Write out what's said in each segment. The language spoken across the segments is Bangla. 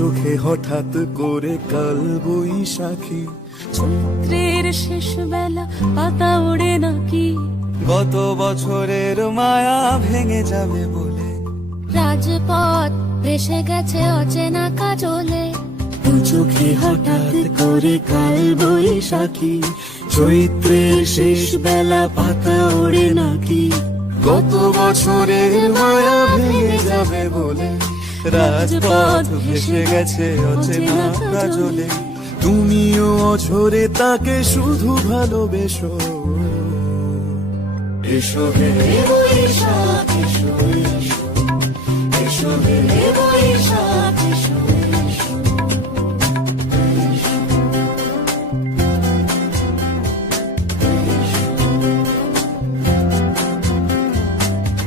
চোখে হঠাৎ করে কাল বৈশাখী, চৈত্রের শেষ বেলা পাতা ওড়ে নাকি, গত বছরের মায়া ভেঙে যাবে বলে, রাজপথ ভেসে গেছে অচেনা কাজলে, দু চোখে হঠাৎ করে কাল বৈশাখী, চৈত্রের শেষ বেলা পাতা ওড়ে নাকি, গত বছরের মায়া ভেঙে যাবে বলে, রাজপথ ভেসে গেছে অচেনা কাজলে, তুমিও অঝরে তাকে শুধু ভালোবেসো। এসো হে বৈশাখ এসো, এসো হে বৈশাখ এসো।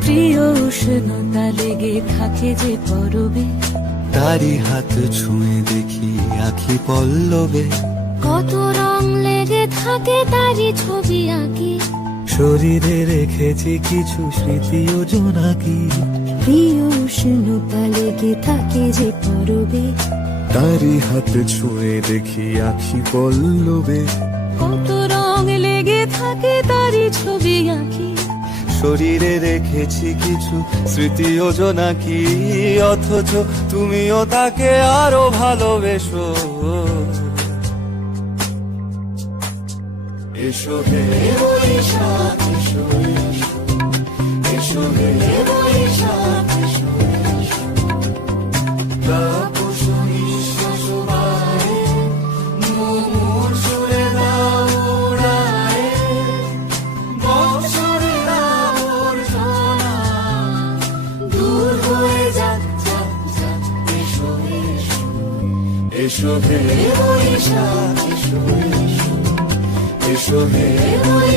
প্রিয় উষ্ণতা লেগে থাকে যে পরবে, তারি হাত ছুঁয়ে দেখি আখি পল্লবে, কত রং লেগে থাকে তারই ছবি আঁকি, শরীরে রেখেছি কিছু স্মৃতি ও জোনাকি, প্রিয় উষ্ণতা লেগে থাকে যে পরবে, তারি হাত ছুঁয়ে দেখি আখি পল্লবে, কত রং লেগে থাকে তারই ছবি আঁকি, শরীরে রেখেছি কিছু স্মৃতি ও জোনাকি, অথচ তুমিও তাকে আরো ভালোবেসো। এসো হে বৈশাখ এসো, এসো হে বৈশাখ এসো, তাপস নিঃশ্বাস বায়ে, মুমুর সুরে দাও উড়ায়ে, বৎসরের আবর্জনা দূর হয়ে যাক যাক যাক। এসো এসো, এসো হে বৈশাখ এসো, এসো হে বৈশাখ।